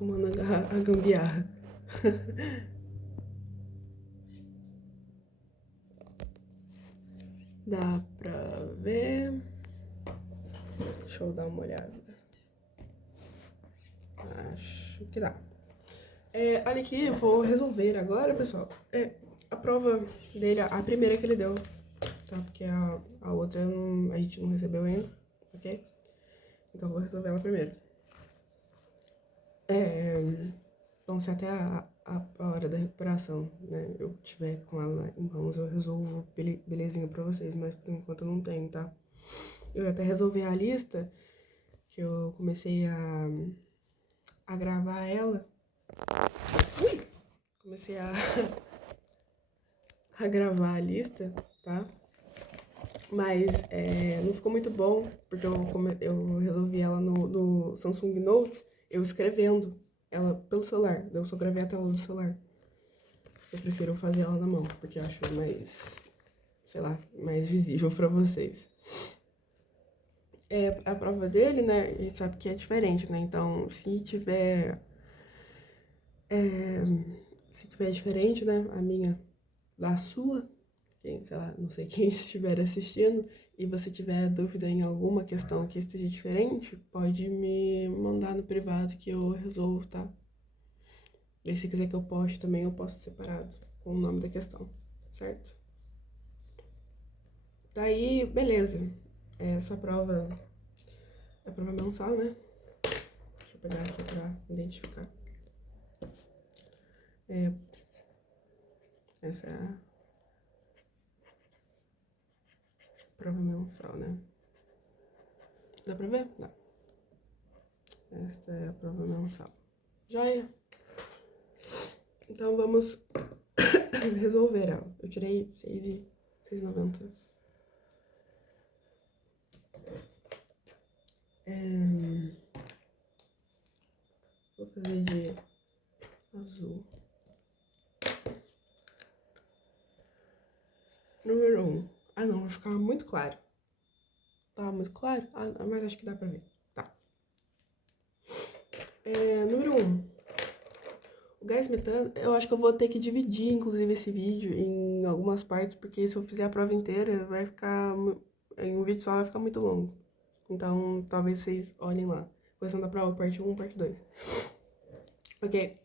arrumando a gambiarra. Dá pra ver? Deixa eu dar uma olhada. Acho que dá. Olha aqui, eu vou resolver agora, pessoal. A prova dele, a primeira que ele deu, tá? Porque a outra a gente não recebeu ainda, ok? Então eu vou resolver ela primeiro. Então, se até a hora da recuperação, né, eu tiver com ela em mãos, eu resolvo belezinha pra vocês, mas por enquanto eu não tenho, tá? Eu até resolvi a lista, que eu comecei a gravar ela. Comecei a gravar a lista, tá? Mas não ficou muito bom, porque eu resolvi ela no Samsung Notes, eu escrevendo ela pelo celular. Eu só gravei a tela do celular. Eu prefiro fazer ela na mão, porque eu acho mais, sei lá, mais visível pra vocês. A prova dele, né, a gente sabe que é diferente, né? Então, se tiver diferente, né, a minha da sua, quem, sei lá, não sei quem estiver assistindo, e você tiver dúvida em alguma questão que esteja diferente, pode me mandar no privado que eu resolvo, tá? E se quiser que eu poste também, eu posto separado, com o nome da questão, certo? Daí, beleza. Essa prova é a prova mensal, né? Deixa eu pegar aqui pra identificar. Essa é a prova mensal, né? Dá pra ver? Dá. Esta é a prova mensal. Joia? Então vamos resolver ela. Eu tirei 6,90. Vou fazer de azul. Número 1. Ah, não, vai ficar muito claro. Tá muito claro? Ah, mas acho que dá pra ver. Tá. Número 1. O gás metano, eu acho que eu vou ter que dividir, inclusive, esse vídeo em algumas partes, porque se eu fizer a prova inteira, vai ficar... Em um vídeo só vai ficar muito longo. Então, talvez vocês olhem lá. Questão da prova, parte 1, parte 2. Ok.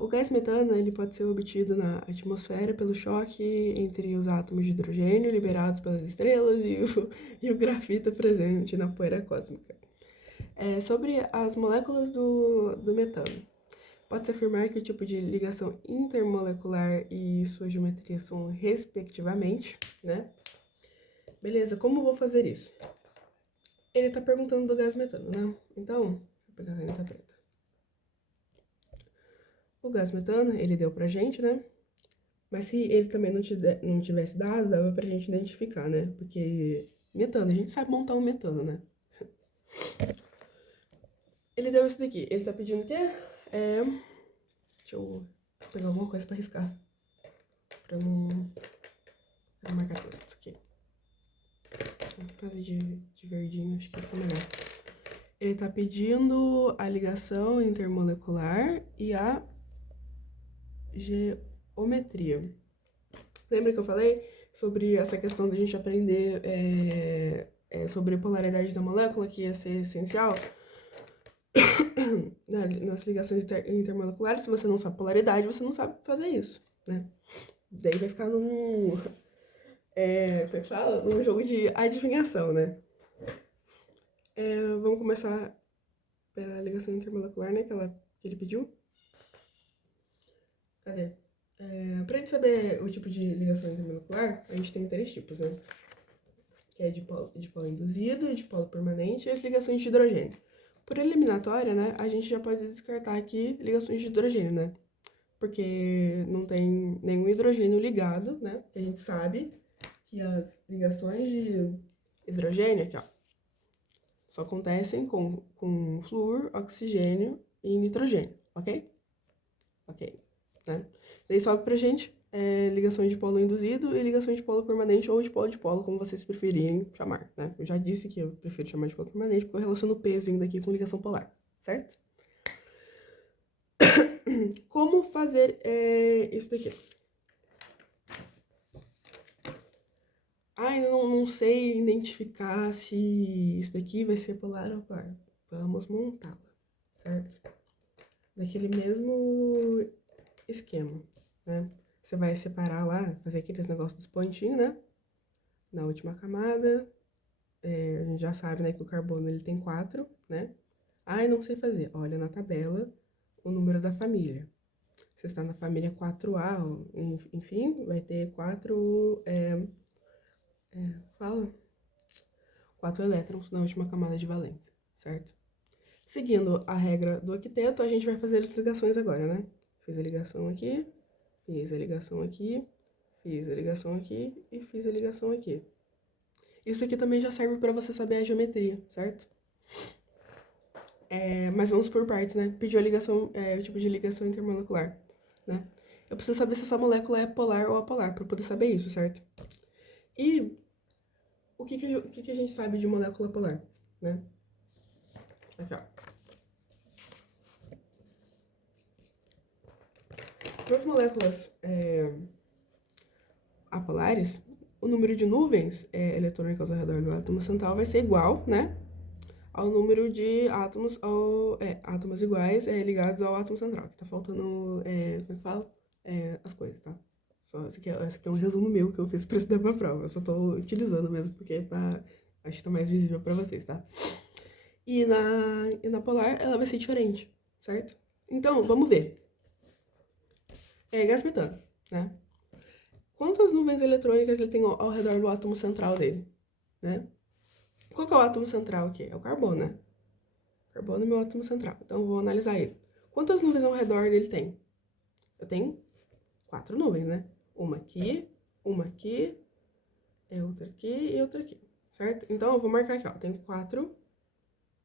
O gás metano, ele pode ser obtido na atmosfera pelo choque entre os átomos de hidrogênio liberados pelas estrelas e o grafito presente na poeira cósmica. Sobre as moléculas do metano. Pode-se afirmar que o tipo de ligação intermolecular e sua geometria são respectivamente, né? Beleza, como eu vou fazer isso? Ele tá perguntando do gás metano, né? Então, vou pegar a caneta preta. O gás metano, ele deu pra gente, né? Mas se ele também não tivesse dado, dava pra gente identificar, né? Porque metano, a gente sabe montar um metano, né? Ele deu isso daqui. Ele tá pedindo o quê? Deixa eu pegar alguma coisa pra riscar. Pra não marcar texto aqui. Vou fazer de verdinho, acho que fica melhor. Ele tá pedindo a ligação intermolecular e a geometria. Lembra que eu falei sobre essa questão da gente aprender sobre polaridade da molécula, que ia ser essencial nas ligações intermoleculares? Se você não sabe polaridade, você não sabe fazer isso, né? Daí vai ficar como é que fala? Num jogo de adivinhação, né? Vamos começar pela ligação intermolecular, né? Que ele pediu. Cadê? Pra gente saber o tipo de ligação intermolecular, a gente tem 3 tipos, né? Que é de polo induzido, de polo permanente e as ligações de hidrogênio. Por eliminatória, né, a gente já pode descartar aqui ligações de hidrogênio, né? Porque não tem nenhum hidrogênio ligado, né? Que a gente sabe que as ligações de hidrogênio, aqui ó, só acontecem com flúor, oxigênio e nitrogênio, ok? Ok, né? Daí sobe pra gente ligações de polo induzido e ligações de polo permanente ou de polo, como vocês preferirem chamar, né? Eu já disse que eu prefiro chamar de polo permanente porque eu relaciono o pezinho daqui com ligação polar, certo? Como fazer isso daqui? Ai, não sei identificar se isso daqui vai ser polar ou par. Vamos montá-la, certo? Daquele mesmo esquema, né? Você vai separar lá, fazer aqueles negócios dos pontinhos, né? Na última camada, a gente já sabe, né, que o carbono ele tem 4, né? Ai, não sei fazer. Olha na tabela o número da família. Você está na família 4A, enfim, vai ter 4 elétrons na última camada de valência, certo? Seguindo a regra do octeto, a gente vai fazer as ligações agora, né? Fiz a ligação aqui, fiz a ligação aqui, fiz a ligação aqui e fiz a ligação aqui. Isso aqui também já serve para você saber a geometria, certo? Mas vamos por partes, né? Pediu a ligação, o tipo de ligação intermolecular, né? Eu preciso saber se essa molécula é polar ou apolar, para poder saber isso, certo? E o que a gente sabe de molécula polar, né? Aqui, ó. Para as moléculas apolares, o número de nuvens eletrônicas ao redor do átomo central vai ser igual, né? Ao número de átomos, átomos iguais ligados ao átomo central. Que tá faltando, como é que fala? As coisas, tá? Esse aqui é um resumo meu que eu fiz pra estudar pra prova. Eu só tô utilizando mesmo, porque acho que tá mais visível pra vocês, tá? E na polar, ela vai ser diferente, certo? Então, vamos ver. Gás metano, né? Quantas nuvens eletrônicas ele tem ao redor do átomo central dele, né? Qual que é o átomo central aqui? É o carbono, né? Carbono é meu átomo central. Então, eu vou analisar ele. Quantas nuvens ao redor dele tem? Eu tenho 4 nuvens, né? Uma aqui, outra aqui e outra aqui, certo? Então, eu vou marcar aqui, ó. Tenho 4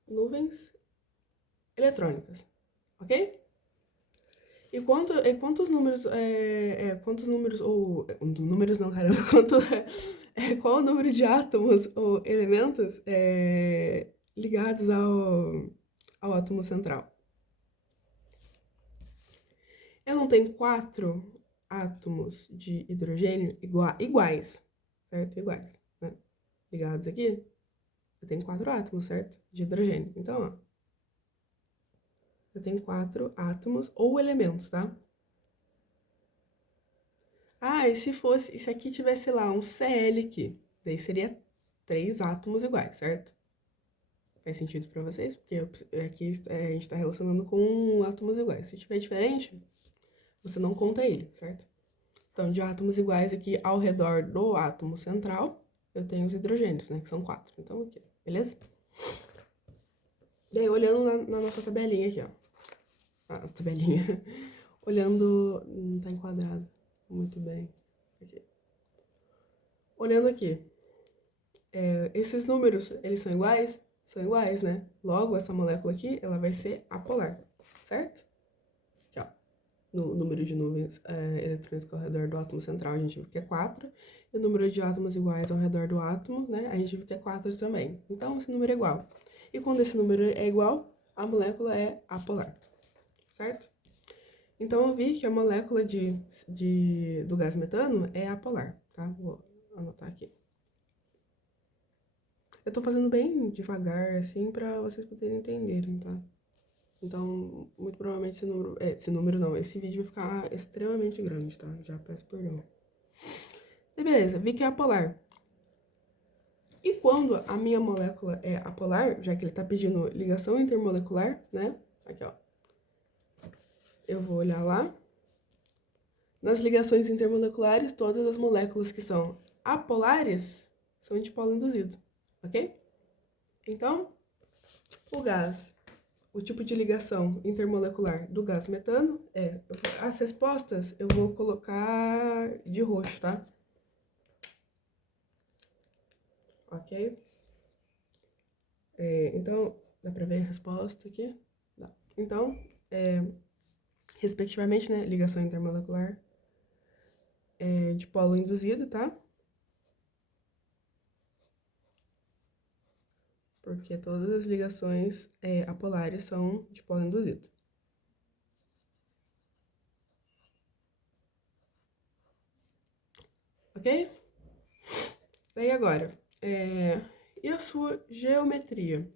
nuvens eletrônicas, ok? E quantos números, ou... números não, caramba. Qual o número de átomos ou elementos ligados ao átomo central? Eu não tenho 4 átomos de hidrogênio iguais, certo? Iguais, né? Ligados aqui, eu tenho 4 átomos, certo? De hidrogênio. Então, ó, eu tenho 4 átomos ou elementos, tá? E se aqui tivesse lá um Cl aqui, daí seria 3 átomos iguais, certo? Faz sentido pra vocês? Porque aqui a gente tá relacionando com átomos iguais. Se tiver diferente, você não conta ele, certo? Então, de átomos iguais aqui ao redor do átomo central, eu tenho os hidrogênios, né? Que são 4. Então, aqui, beleza? Daí, olhando na nossa tabelinha aqui, ó. A tabelinha. Olhando... Não tá enquadrado muito bem. Aqui. Olhando aqui. Esses números, eles são iguais? São iguais, né? Logo, essa molécula aqui, ela vai ser apolar, certo? Aqui, ó. No número de nuvens eletrônicas ao redor do átomo central, a gente viu que é 4. E o número de átomos iguais ao redor do átomo, né? A gente viu que é 4 também. Então, esse número é igual. E quando esse número é igual, a molécula é apolar, certo? Então, eu vi que a molécula do gás metano é apolar, tá? Vou anotar aqui. Eu tô fazendo bem devagar, assim, pra vocês poderem entenderem, tá? Então, muito provavelmente esse vídeo vai ficar extremamente grande, tá? Já peço perdão. E beleza, vi que é apolar. E quando a minha molécula é apolar, já que ele tá pedindo ligação intermolecular, né? Aqui, ó. Eu vou olhar lá. Nas ligações intermoleculares, todas as moléculas que são apolares são de dipolo induzido, ok? Então, o tipo de ligação intermolecular do gás metano as respostas eu vou colocar de roxo, tá? Ok? Então, dá pra ver a resposta aqui? Dá. Então, respectivamente, né, ligação intermolecular dipolo induzido, tá? porque todas as ligações apolares são dipolo induzido. Ok? Daí agora, e a sua geometria?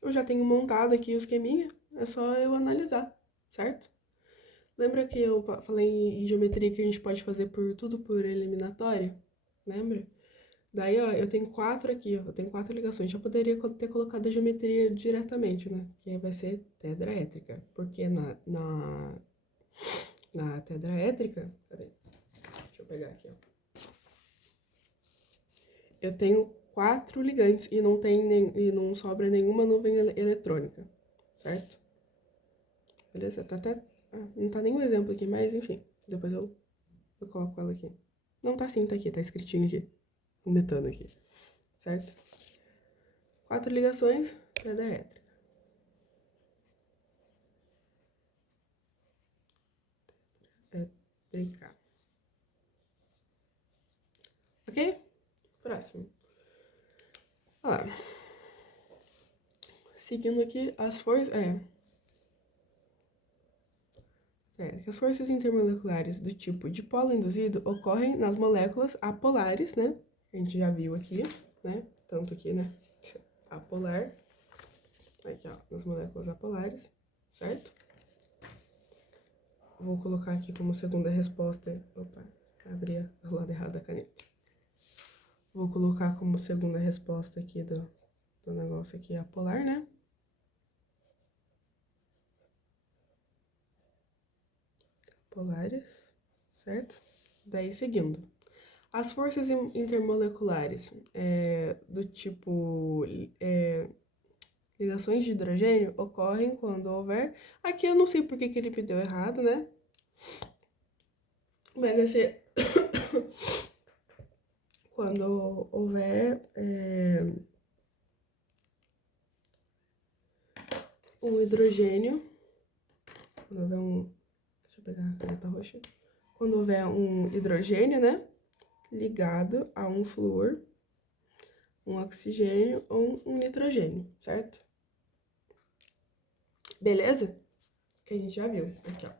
Eu já tenho montado aqui o esqueminha, é só eu analisar, certo? Lembra que eu falei em geometria que a gente pode fazer tudo por eliminatória? Lembra? Daí, ó, eu tenho 4 aqui, ó, eu tenho 4 ligações. Já poderia ter colocado a geometria diretamente, né? Que aí vai ser tetraétrica. Porque na tetraétrica... Peraí, deixa eu pegar aqui, ó. Eu tenho 4 ligantes e não sobra nenhuma nuvem eletrônica, certo? Beleza? Tá até... não tá nenhum exemplo aqui, mas enfim. Depois eu coloco ela aqui. Não tá assim, tá aqui, tá escritinho aqui. O metano aqui, certo? 4 ligações, tetraétrica. Étrica. Ok? Próximo. Olha lá. Seguindo aqui, as forças... as forças intermoleculares do tipo dipolo induzido ocorrem nas moléculas apolares, né? A gente já viu aqui, né? Tanto aqui, né? Apolar. Aqui, ó, nas moléculas apolares, certo? Vou colocar aqui como segunda resposta... Opa, abri o lado errado da caneta. Vou colocar como segunda resposta aqui do negócio aqui apolar, né? Polares, certo? Daí, seguindo. As forças intermoleculares do tipo ligações de hidrogênio ocorrem quando houver... Aqui eu não sei porque que ele me deu errado, né? Mas vai ser quando houver um hidrogênio, quando houver deixa eu pegar a caneta roxa. Quando houver um hidrogênio, né, ligado a um flúor, um oxigênio ou um nitrogênio, certo? Beleza? Que a gente já viu. Aqui, ó.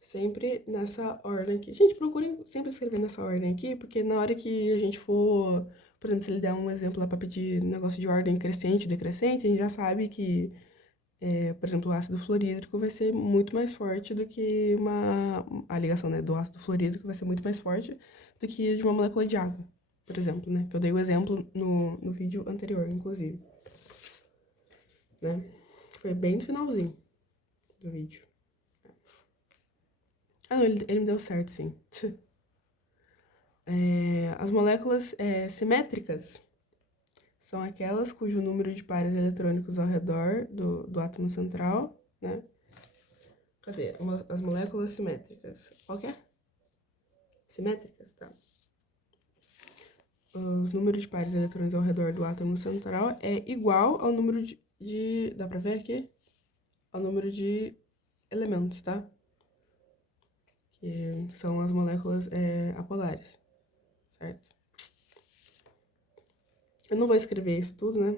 Sempre nessa ordem aqui. Gente, procurem sempre escrever nessa ordem aqui, porque na hora que a gente for... Por exemplo, se ele der um exemplo lá pra pedir negócio de ordem crescente, decrescente, a gente já sabe que, por exemplo, o ácido fluorídrico vai ser muito mais forte do que a ligação, né, do ácido fluorídrico vai ser muito mais forte do que de uma molécula de água, por exemplo, né? Que eu dei o exemplo no vídeo anterior, inclusive. Né? Foi bem no finalzinho do vídeo. Ah, não, ele me deu certo, sim. As moléculas simétricas são aquelas cujo número de pares eletrônicos ao redor do átomo central, né? Cadê? As moléculas simétricas. Qual que é? Simétricas, tá. Os números de pares de eletrões ao redor do átomo central é igual ao número de... Dá pra ver aqui? Ao número de elementos, tá? Que são as moléculas apolares, certo? Eu não vou escrever isso tudo, né?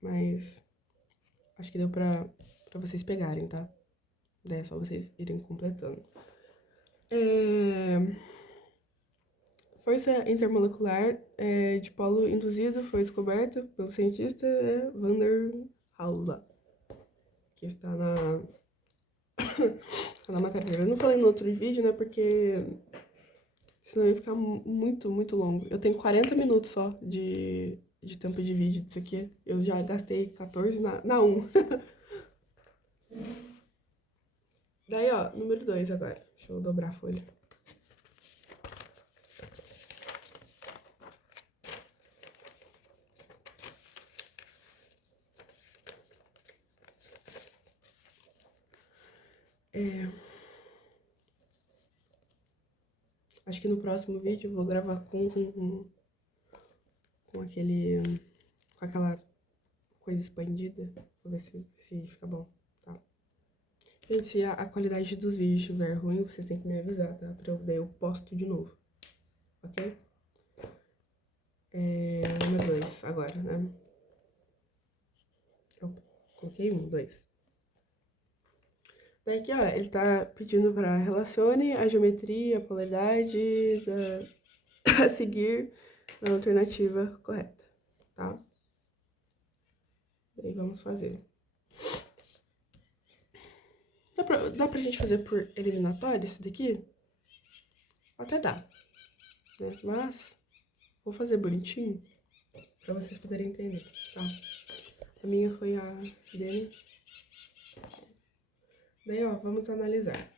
Mas acho que deu pra vocês pegarem, tá? Daí é só vocês irem completando. Força intermolecular de polo induzido foi descoberta pelo cientista Van der Waals, que está na matéria. Eu não falei no outro vídeo, né? Porque senão ia ficar muito, muito longo. Eu tenho 40 minutos só de tempo de vídeo disso aqui. Eu já gastei 14 na 1. Daí, ó, número 2 agora. Deixa eu dobrar a folha. Acho que no próximo vídeo eu vou gravar com aquela coisa expandida. Vou ver se fica bom, tá? Gente, se a qualidade dos vídeos estiver ruim, vocês têm que me avisar, tá? Daí eu posto de novo, ok? Número 2, agora, né? Coloquei 1, 2. Daí aqui, ó, ele tá pedindo para relacione a geometria, a polaridade a seguir na alternativa correta, tá? Daí vamos fazer. Dá pra gente fazer por eliminatório isso daqui? Até dá, né? Mas vou fazer bonitinho pra vocês poderem entender, tá? A minha foi a dele. Daí, ó, vamos analisar.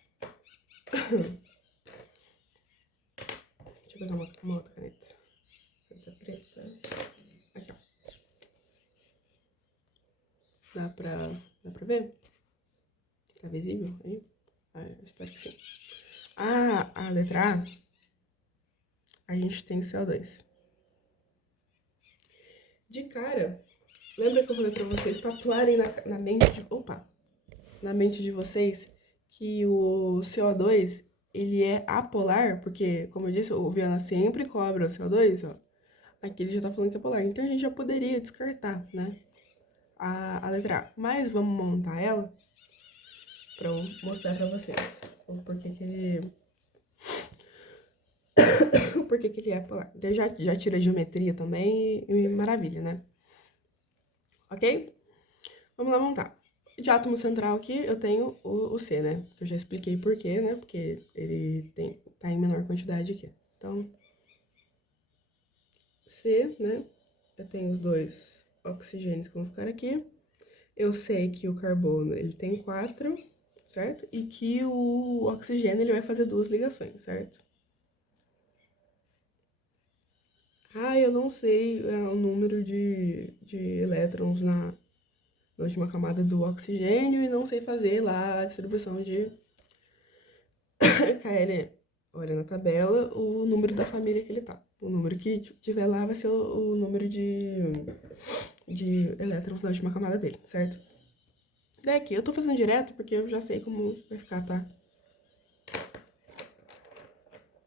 Deixa eu pegar uma outra caneta. Caneta preta. Aqui, ó. Dá pra ver? Tá visível aí? Ah, eu espero que sim. A letra A gente tem CO2. De cara, lembra que eu falei pra vocês tatuarem na mente de... Opa! Na mente de vocês que o CO2, ele é apolar, porque, como eu disse, o Viana sempre cobra o CO2, ó. Aqui ele já tá falando que é polar. Então, a gente já poderia descartar, né? A letra A. Mas vamos montar ela pra eu mostrar pra vocês o porquê que ele... o porquê que ele é polar. Daí já tira a geometria também e maravilha, né? Ok? Vamos lá montar. De átomo central aqui, eu tenho o C, né? Que eu já expliquei por quê, né? Porque ele tá em menor quantidade aqui. Então, C, né? Eu tenho os dois oxigênios que vão ficar aqui. Eu sei que o carbono, ele tem 4, certo? E que o oxigênio, ele vai fazer 2 ligações, certo? Ah, eu não sei o número de elétrons na última camada do oxigênio e não sei fazer lá a distribuição de KL. Olha na tabela o número da família que ele tá. O número que tiver lá vai ser o número de elétrons na última camada dele, certo? Daqui, eu tô fazendo direto porque eu já sei como vai ficar, tá?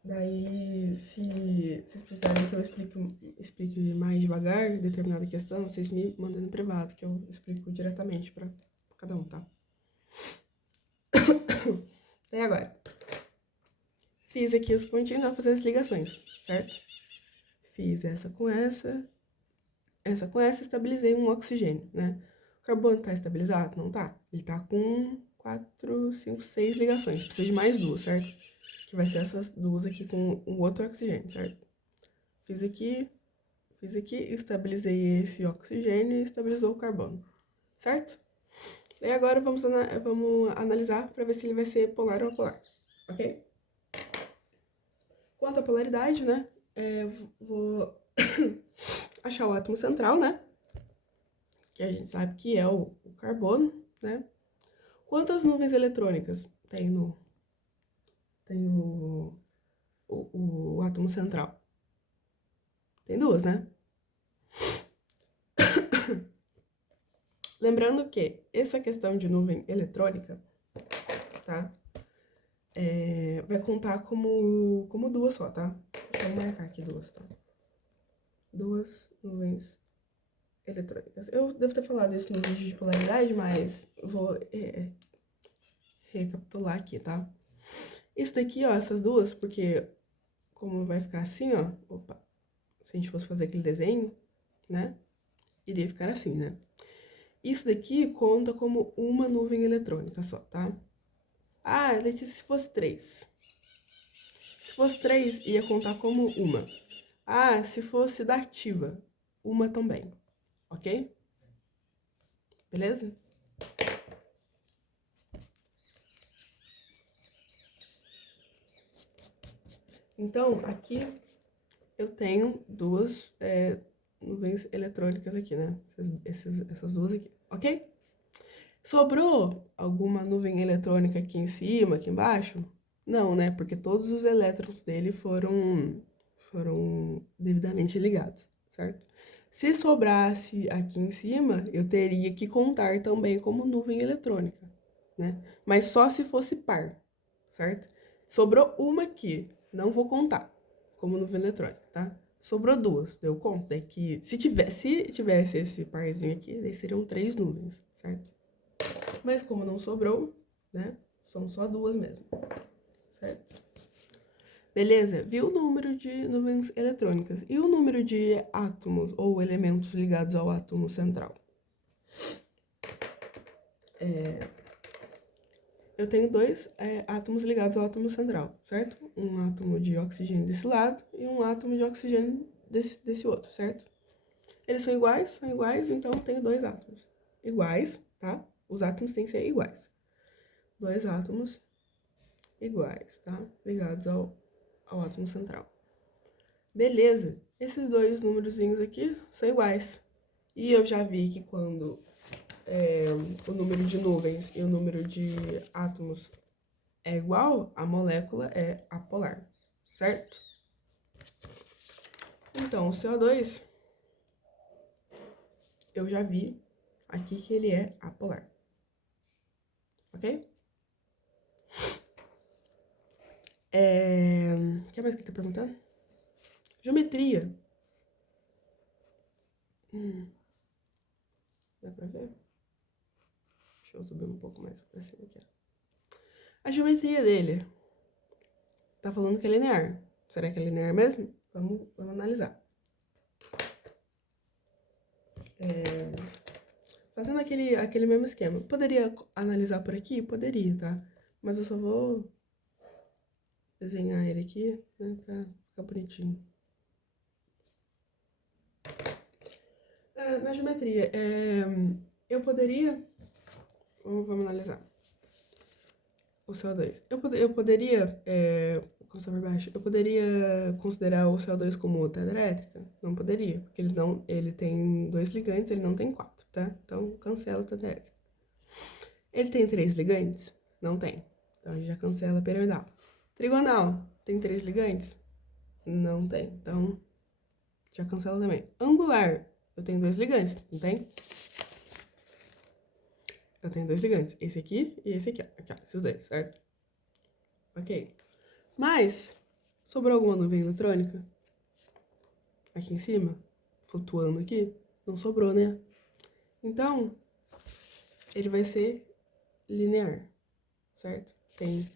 Daí, se vocês precisarem que eu explique mais devagar determinada questão, vocês me mandem no privado, que eu explico diretamente pra cada um, tá? Daí agora, fiz aqui os pontinhos, vou fazer as ligações, certo? Fiz essa com essa com essa, estabilizei um oxigênio, né? O carbono tá estabilizado? Não tá. Ele tá com 4, 5, 6 ligações. Precisa de mais 2, certo? Que vai ser essas 2 aqui com um outro oxigênio, certo? Fiz aqui, estabilizei esse oxigênio e estabilizou o carbono, certo? E agora vamos analisar para ver se ele vai ser polar ou apolar, ok? Quanto à polaridade, né? Vou achar o átomo central, né? Que a gente sabe que é o carbono, né? Quantas nuvens eletrônicas tem o átomo central? Tem 2, né? Lembrando que essa questão de nuvem eletrônica, tá? Vai contar como 2 só, tá? Vou marcar aqui 2, tá? 2 nuvens eletrônicas. Eu devo ter falado isso no vídeo de polaridade, mas vou recapitular aqui, tá? Isso daqui, ó, essas duas, porque como vai ficar assim, ó, opa, se a gente fosse fazer aquele desenho, né, iria ficar assim, né? Isso daqui conta como uma nuvem eletrônica só, tá? Ah, Letícia, se fosse 3. Se fosse 3, ia contar como uma. Ah, se fosse da ativa, uma também, ok? Beleza? Então, aqui eu tenho 2 nuvens eletrônicas aqui, né? Essas 2 aqui, ok? Sobrou alguma nuvem eletrônica aqui em cima, aqui embaixo? Não, né? Porque todos os elétrons dele foram devidamente ligados, certo? Se sobrasse aqui em cima, eu teria que contar também como nuvem eletrônica, né? Mas só se fosse par, certo? Sobrou uma aqui, não vou contar como nuvem eletrônica, tá? sobrou duas, deu conta? É que se tivesse esse parzinho aqui, daí seriam 3 nuvens, certo? Mas como não sobrou, né, são só duas mesmo, certo? Beleza? Viu o número de nuvens eletrônicas e o número de átomos ou elementos ligados ao átomo central. Eu tenho dois átomos ligados ao átomo central, certo? Um átomo de oxigênio desse lado e um átomo de oxigênio desse outro, certo? Eles são iguais, então eu tenho dois átomos iguais, tá? Os átomos têm que ser iguais. Dois átomos iguais, tá? Ligados ao átomo central. Beleza, esses dois númerozinhos aqui são iguais. E eu já vi que quando o número de nuvens e o número de átomos é igual, a molécula é apolar, certo? Então, o CO2, eu já vi aqui que ele é apolar. Ok? O que mais que ele tá perguntando? Geometria. Dá pra ver? Deixa eu subir um pouco mais pra cima aqui. A geometria dele tá falando que é linear. Será que é linear mesmo? Vamos analisar. Fazendo aquele mesmo esquema. Poderia analisar por aqui? Poderia, tá? Mas eu só vou desenhar ele aqui, né, pra ficar bonitinho. Na geometria, eu poderia... Vamos analisar. O CO2. Eu poderia... começar por baixo. Eu poderia considerar o CO2 como outra elétrica? Não poderia, porque ele tem 2 ligantes, ele não tem 4, tá? Então, cancela a tetraédrica. Ele tem 3 ligantes? Não tem. Então, a gente já cancela a piramidal. Trigonal, tem 3 ligantes? Não tem. Então, já cancela também. Angular, eu tenho 2 ligantes, não tem? Eu tenho 2 ligantes. Esse aqui e esse aqui, ó. Aqui, ó, esses dois, certo? Ok. Mas, sobrou alguma nuvem eletrônica? Aqui em cima? Flutuando aqui? Não sobrou, né? Então, ele vai ser linear, certo? Tem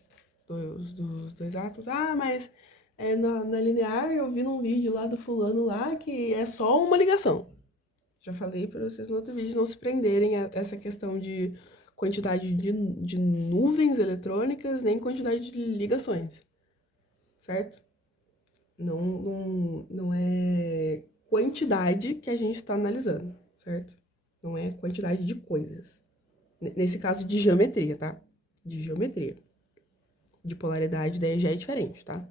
dos dois átomos. Ah, mas na linear eu vi num vídeo lá do fulano lá que é só uma ligação. Já falei para vocês no outro vídeo não se prenderem a essa questão de quantidade de nuvens eletrônicas, nem quantidade de ligações, certo? Não é quantidade que a gente está analisando, certo? Não é quantidade de coisas. Nesse caso de geometria, tá? De geometria. De polaridade daí já é diferente, tá?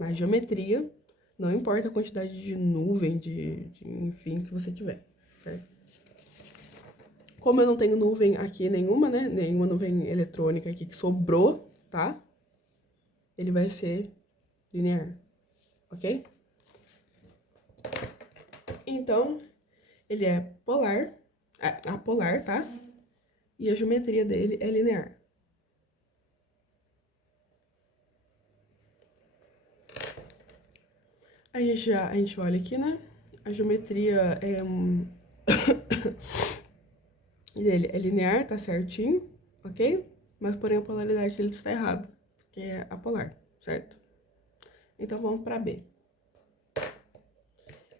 Na geometria, não importa a quantidade de nuvem, enfim, que você tiver, certo? Como eu não tenho nuvem aqui nenhuma, né? Nenhuma nuvem eletrônica aqui que sobrou, tá? Ele vai ser linear, ok? Então, ele é polar, apolar, tá? E a geometria dele é linear. A gente olha aqui, né? A geometria dele é linear, tá certinho, ok? Mas, porém, a polaridade dele está errada, que é apolar, certo? Então, vamos para B.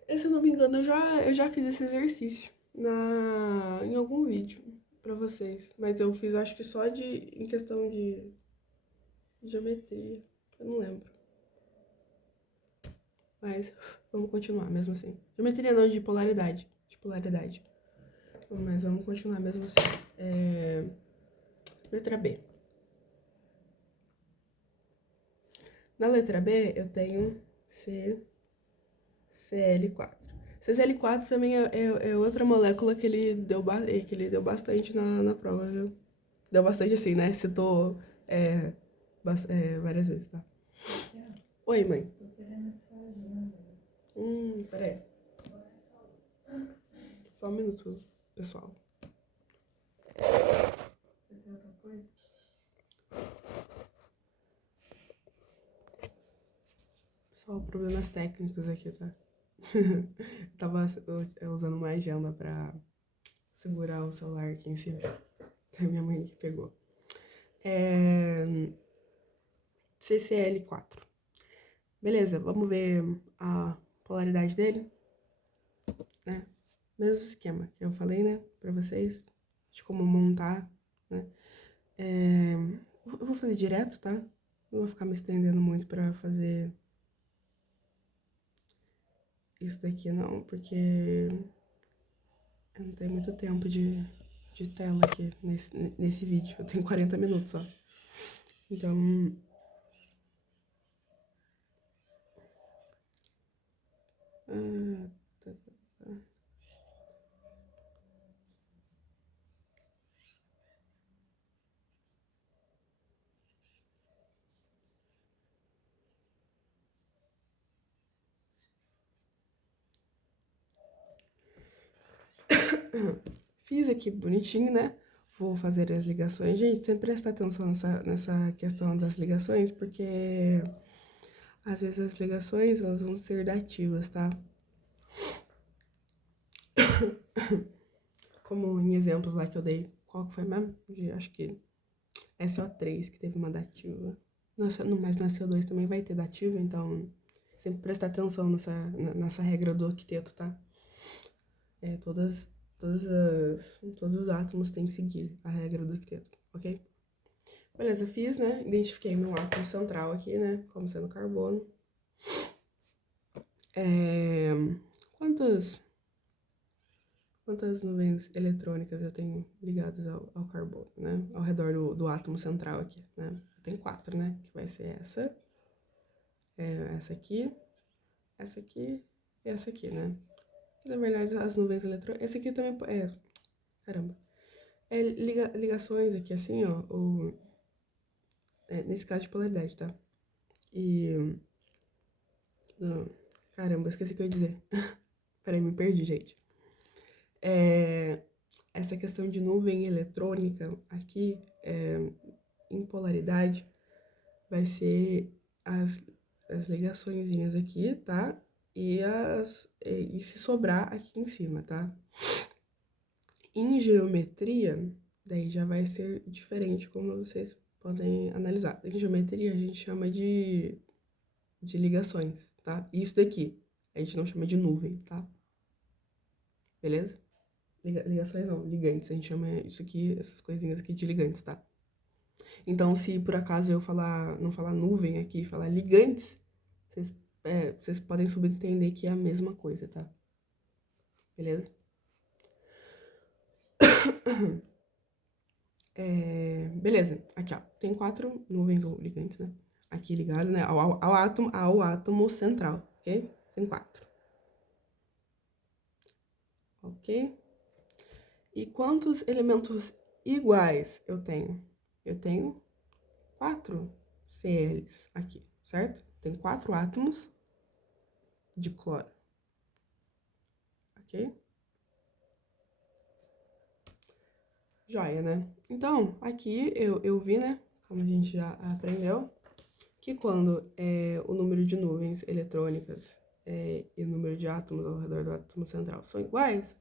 Se eu não me engano, eu já fiz esse exercício em algum vídeo pra vocês. Mas eu fiz, acho que só em questão de geometria. Eu não lembro. Mas vamos continuar mesmo assim. Geometria não, de polaridade. De polaridade. Mas vamos continuar mesmo assim. Letra B. Na letra B, eu tenho CCl4. CCl4 também é outra molécula que ele deu bastante na prova, viu? Deu bastante assim, né? Citou várias vezes, tá? Oi, mãe. Tô querendo essa agenda. Peraí. Só um minuto, pessoal. Você tem outra coisa? Pessoal, problemas técnicos aqui, tá? Tava usando uma agenda pra segurar o celular aqui em cima. É minha mãe que pegou. CCl4. Beleza, vamos ver a polaridade dele, né? Mesmo esquema que eu falei, né, pra vocês, de como montar, né? Eu vou fazer direto, tá? Não vou ficar me estendendo muito pra fazer isso daqui, não, porque eu não tenho muito tempo de tela aqui nesse vídeo. Eu tenho 40 minutos só. Então... tá. Fiz aqui bonitinho, né? Vou fazer as ligações. Gente, sempre prestar atenção nessa questão das ligações, porque às vezes as ligações, elas vão ser dativas, tá? Como em exemplos lá que eu dei, qual que foi mesmo? Acho que é só 3 que teve uma dativa. Nossa, não, mas na CO2 também vai ter dativa, então sempre prestar atenção nessa regra do octeto, tá? Todos os átomos têm que seguir a regra do octeto, ok? Beleza, fiz, né? Identifiquei meu átomo central aqui, né? Como sendo carbono. Quantas nuvens eletrônicas eu tenho ligadas ao carbono, né? Ao redor do átomo central aqui, né? Tem 4, né? Que vai ser essa aqui, essa aqui e essa aqui, né? E, na verdade, as nuvens eletrônicas... Esse aqui também caramba. Ligações aqui, assim, ó. Nesse caso de polaridade, tá? E... Não, caramba, esqueci o que eu ia dizer. Peraí, me perdi, gente. Essa questão de nuvem eletrônica aqui, em polaridade, vai ser as ligaçõezinhas aqui, tá? E se sobrar aqui em cima, tá? Em geometria, daí já vai ser diferente, como vocês podem analisar. Em geometria, a gente chama de ligações, tá? Isso daqui, a gente não chama de nuvem, tá? Beleza? Ligações não, ligantes. A gente chama isso aqui, essas coisinhas aqui de ligantes, tá? Então, se por acaso eu não falar nuvem aqui, falar ligantes, vocês podem subentender que é a mesma coisa, tá? Beleza? Beleza, aqui ó, tem 4 nuvens ou ligantes, né? Aqui ligado, né, ao átomo central, ok? Tem 4. Ok? E quantos elementos iguais eu tenho? Eu tenho 4 Cl's aqui, certo? Tem 4 átomos de cloro, ok? Joia, né? Então, aqui eu vi, né, como a gente já aprendeu, que quando o número de nuvens eletrônicas e o número de átomos ao redor do átomo central são iguais,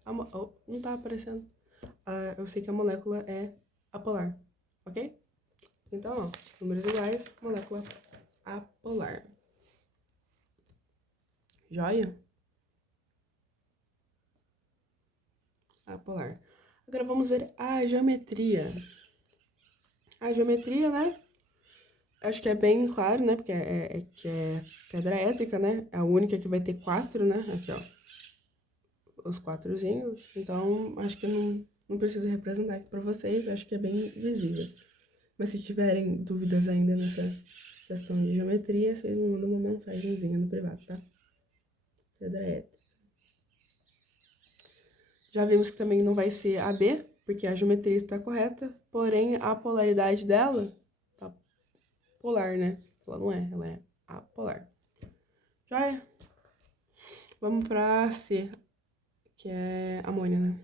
não tá aparecendo. Eu sei que a molécula é apolar, ok? Então, ó, números iguais, molécula apolar. Joia? Apolar. Agora vamos ver a geometria. A geometria, né? Acho que é bem claro, né? Porque que é pedra étrica, né? É a única que vai ter 4, né? Aqui, ó. Os 4zinhos. Então, acho que não preciso representar aqui pra vocês. Acho que é bem visível. Mas se tiverem dúvidas ainda nessa questão de geometria, vocês me mandam uma mensagenzinha no privado, tá? Pedra étrica. Já vimos que também não vai ser AB, porque a geometria está correta. Porém, a polaridade dela tá polar, né? Ela não é, ela é apolar. Já é. Vamos pra C, que é amônia, né?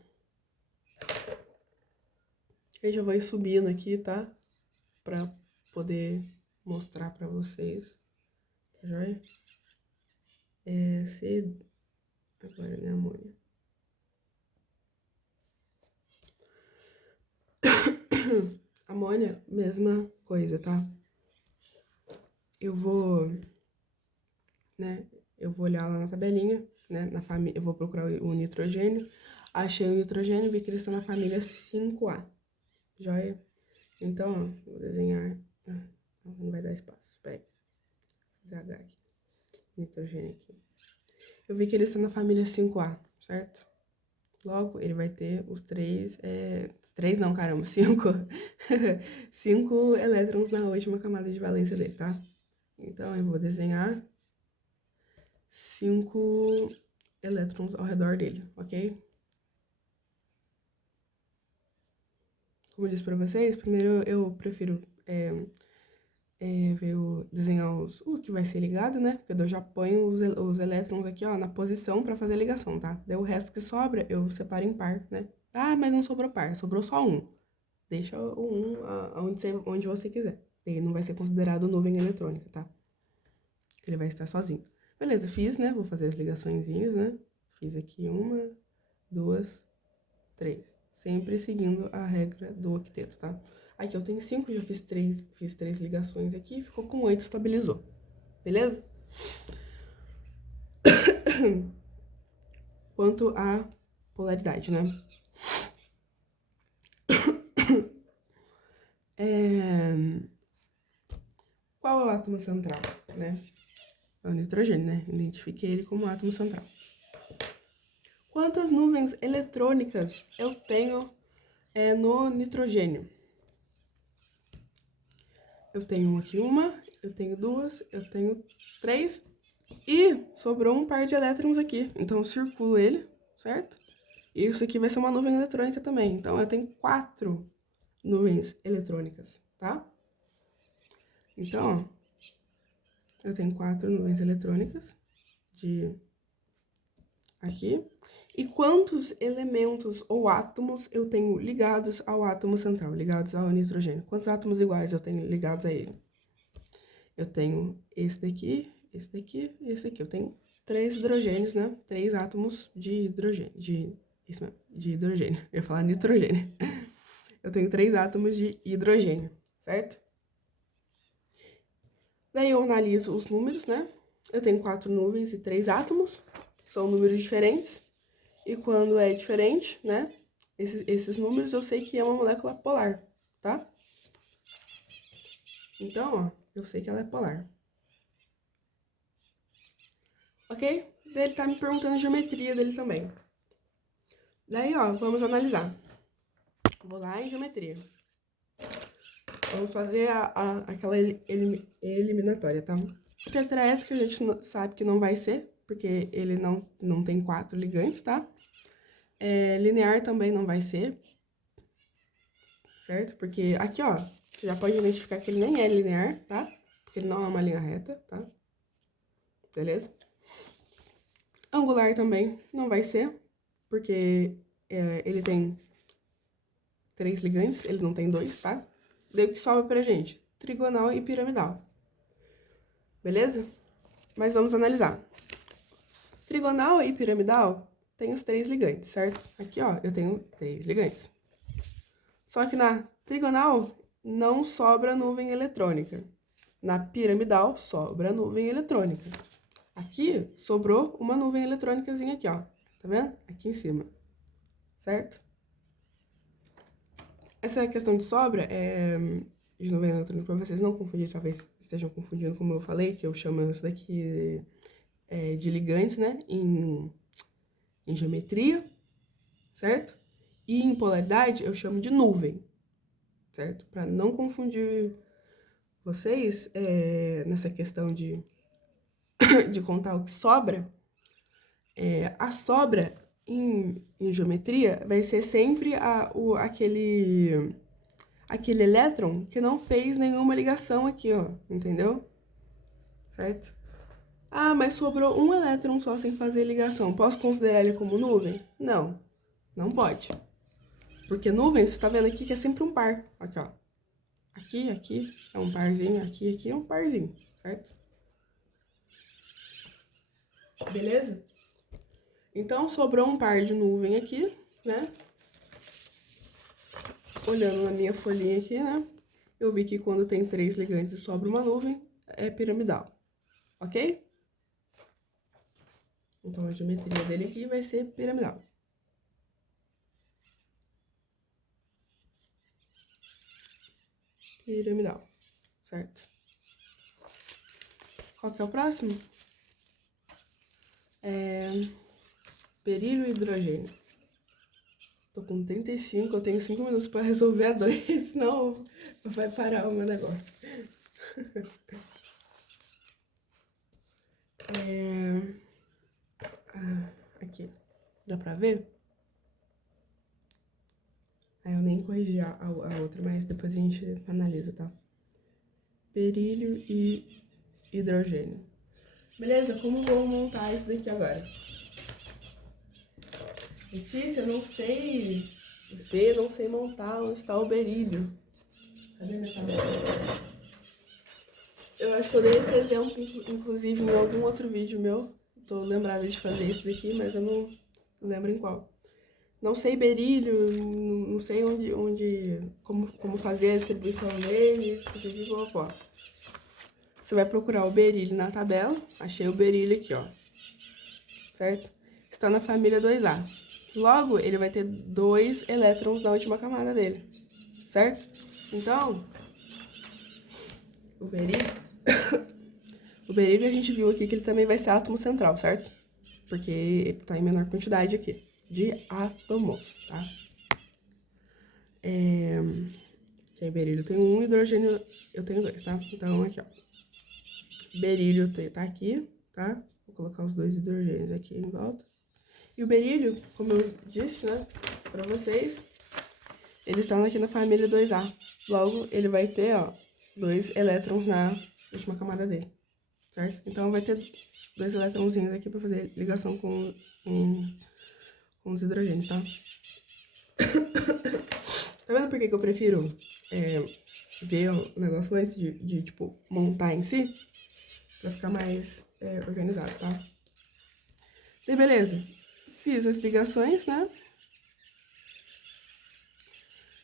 Eu já vou ir subindo aqui, tá? Pra poder mostrar pra vocês. Tá joia? C. Agora, né, amônia. Amônia, mesma coisa, tá? Eu vou, né, eu vou olhar lá na tabelinha, né, na família, eu vou procurar o nitrogênio. Achei o nitrogênio, vi que ele está na família 5A. Joia? Então, ó, vou desenhar. Não vai dar espaço. Peraí. Vou fazer H aqui. Nitrogênio aqui. Eu vi que ele está na família 5A, certo? Logo, ele vai ter os três. Três não, caramba, 5. 5 elétrons na última camada de valência dele, tá? Então, eu vou desenhar 5 elétrons ao redor dele, ok? Como eu disse pra vocês, primeiro eu prefiro desenhar o que vai ser ligado, né? Porque eu já ponho os elétrons aqui, ó, na posição pra fazer a ligação, tá? Daí o resto que sobra, eu separo em par, né? Ah, mas não sobrou par, sobrou só um. Deixa o 1 onde você quiser. Ele não vai ser considerado nuvem eletrônica, tá? Ele vai estar sozinho. Beleza, fiz, né? Vou fazer as ligaçõezinhas, né? Fiz aqui 1, 2, 3. Sempre seguindo a regra do octeto, tá? Aqui eu tenho 5, já fiz 3 ligações aqui, ficou com 8, estabilizou. Beleza? Quanto à polaridade, né? Qual é o átomo central, né? É o nitrogênio, né? Identifiquei ele como átomo central. Quantas nuvens eletrônicas eu tenho no nitrogênio? Eu tenho aqui uma, eu tenho duas, eu tenho 3 e sobrou um par de elétrons aqui. Então eu circulo ele, certo? E isso aqui vai ser uma nuvem eletrônica também. Então eu tenho 4 nuvens eletrônicas, tá? Então, ó, eu tenho 4 nuvens eletrônicas de aqui. E quantos elementos ou átomos eu tenho ligados ao átomo central, ligados ao nitrogênio? Quantos átomos iguais eu tenho ligados a ele? Eu tenho esse daqui, esse daqui e esse aqui. Eu tenho 3 hidrogênios, né? 3 átomos de hidrogênio, isso mesmo, de hidrogênio. Eu ia falar nitrogênio. Eu tenho 3 átomos de hidrogênio, certo? Daí eu analiso os números, né? Eu tenho 4 nuvens e 3 átomos, são números diferentes. E quando é diferente, né? Esses números eu sei que é uma molécula polar, tá? Então, ó, eu sei que ela é polar. Ok? Daí ele tá me perguntando a geometria deles também. Daí, ó, vamos analisar. Vou lá em geometria. Vamos fazer aquela eliminatória, tá? O tetraedro que a gente sabe que não vai ser, porque ele não tem 4 ligantes, tá? Linear também não vai ser, certo? Porque aqui, ó, você já pode identificar que ele nem é linear, tá? Porque ele não é uma linha reta, tá? Beleza? Angular também não vai ser, porque ele tem 3 ligantes, ele não tem 2, tá? Daí o que sobra pra gente? Trigonal e piramidal. Beleza? Mas vamos analisar. Trigonal e piramidal tem os 3 ligantes, certo? Aqui, ó, eu tenho 3 ligantes. Só que na trigonal não sobra nuvem eletrônica. Na piramidal sobra nuvem eletrônica. Aqui sobrou uma nuvem eletrônicazinha aqui, ó. Tá vendo? Aqui em cima. Certo? Essa questão de sobra de nuvem eletrônica, para vocês não confundirem, talvez estejam confundindo, como eu falei, que eu chamo isso daqui de ligantes, né? Em geometria, certo? E em polaridade eu chamo de nuvem, certo? Para não confundir vocês nessa questão de contar o que sobra, a sobra em geometria vai ser sempre aquele elétron que não fez nenhuma ligação aqui, ó, entendeu? Certo? Ah, mas sobrou um elétron só sem fazer ligação. Posso considerar ele como nuvem? Não, não pode. Porque nuvem, você tá vendo aqui que é sempre um par. Aqui, ó. Aqui é um parzinho, aqui é um parzinho, certo? Beleza? Então, sobrou um par de nuvem aqui, né? Olhando na minha folhinha aqui, né? Eu vi que quando tem 3 ligantes e sobra uma nuvem, é piramidal, ok? Então, a geometria dele aqui vai ser piramidal. Piramidal, certo? Qual que é o próximo? Berílio e hidrogênio. Tô com 35, eu tenho 5 minutos para resolver a 2, senão vai parar o meu negócio. Aqui, dá pra ver? Eu nem corrigi a outra, mas depois a gente analisa, tá? Berílio e hidrogênio. Beleza, como vou montar isso daqui agora? Letícia, eu não sei ver, não sei montar onde está o berílio. Cadê minha tabela? Eu acho que eu dei esse exemplo, inclusive, em algum outro vídeo meu. Tô lembrada de fazer isso daqui, mas eu não lembro em qual. Não sei berílio, não sei como fazer a distribuição dele, Você vai procurar o berílio na tabela. Achei o berílio aqui, ó. Certo? Está na família 2A. Logo, ele vai ter 2 elétrons na última camada dele. Certo? Então, o berílio... o berílio a gente viu aqui que ele também vai ser átomo central, certo? Porque ele tá em menor quantidade aqui de átomos, tá? Que berílio tem 1, hidrogênio eu tenho 2, tá? Então, aqui, ó. Berílio tá aqui, tá? Vou colocar os 2 hidrogênios aqui em volta. E o berílio, como eu disse, né, pra vocês, eles estão aqui na família 2A. Logo, ele vai ter, ó, 2 elétrons na última camada dele, certo? Então, vai ter 2 elétronzinhos aqui pra fazer ligação com os hidrogênios, tá? Tá vendo por que eu prefiro ver o negócio antes de tipo, montar em si? Pra ficar mais organizado, tá? E beleza. Fiz as ligações, né?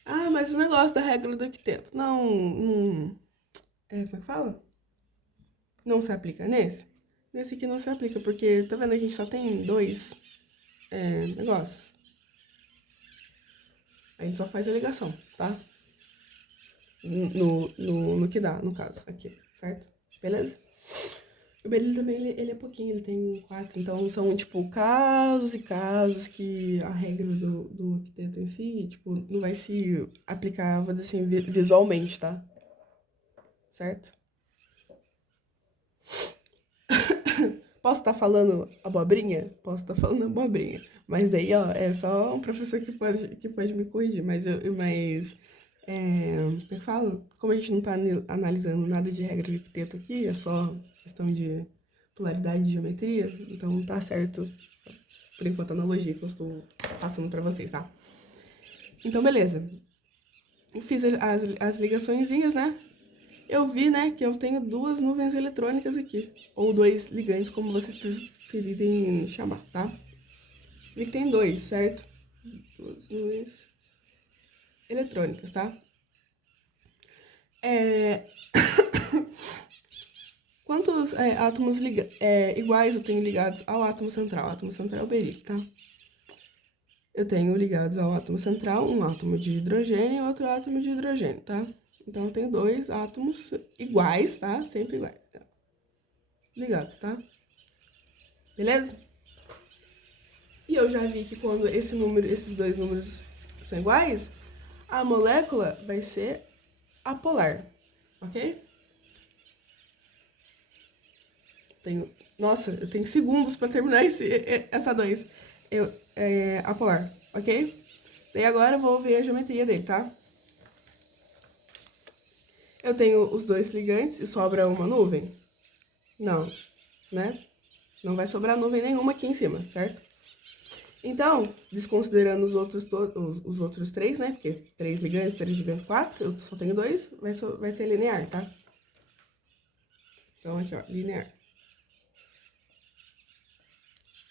Ah, mas o negócio da regra do octeto como é que fala? Não se aplica nesse? Nesse aqui não se aplica, porque, tá vendo? A gente só tem 2 negócios. A gente só faz a ligação, tá? No que dá, no caso, aqui, certo? Beleza? O berílio também, ele é pouquinho, ele tem 4, então são, tipo, casos e casos que a regra do octeto em si, tipo, não vai se aplicar, vou dizer assim, visualmente, tá? Certo? Posso estar falando abobrinha? Posso estar falando abobrinha. Mas daí, ó, é só um professor que pode me corrigir. Mas como eu falo? Como a gente não tá analisando nada de regra de octeto aqui, é só questão de polaridade de geometria, então tá certo, por enquanto, a analogia que eu estou passando pra vocês, tá? Então, beleza. Eu fiz as ligaçõezinhas, né? Eu vi, né, que eu tenho 2 nuvens eletrônicas aqui. Ou 2 ligantes, como vocês preferirem chamar, tá? Vi que tem 2, certo? 2 nuvens eletrônicas, tá? Quantos átomos iguais eu tenho ligados ao átomo central? O átomo central é o berílio, tá? Eu tenho ligados ao átomo central um átomo de hidrogênio e outro átomo de hidrogênio, tá? Então, eu tenho 2 átomos iguais, tá? Sempre iguais. Ligados, tá? Beleza? E eu já vi que quando esses 2 números são iguais, a molécula vai ser apolar, ok? Nossa, eu tenho segundos para terminar essa 2. Apolar, ok? Daí agora eu vou ver a geometria dele, tá? Eu tenho os 2 ligantes e sobra uma nuvem? Não, né? Não vai sobrar nuvem nenhuma aqui em cima, certo? Então, desconsiderando os outros 3, né? Porque 3 ligantes, 4, eu só tenho 2, vai ser linear, tá? Então, aqui, ó, linear.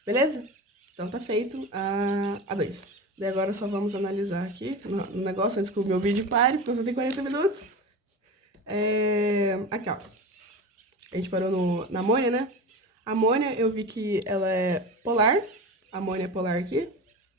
Beleza? Então tá feito a 2. Daí agora só vamos analisar aqui no negócio antes que o meu vídeo pare, porque eu só tenho 40 minutos. Aqui, ó. A gente parou na amônia, né? A amônia eu vi que ela é polar. A amônia é polar aqui.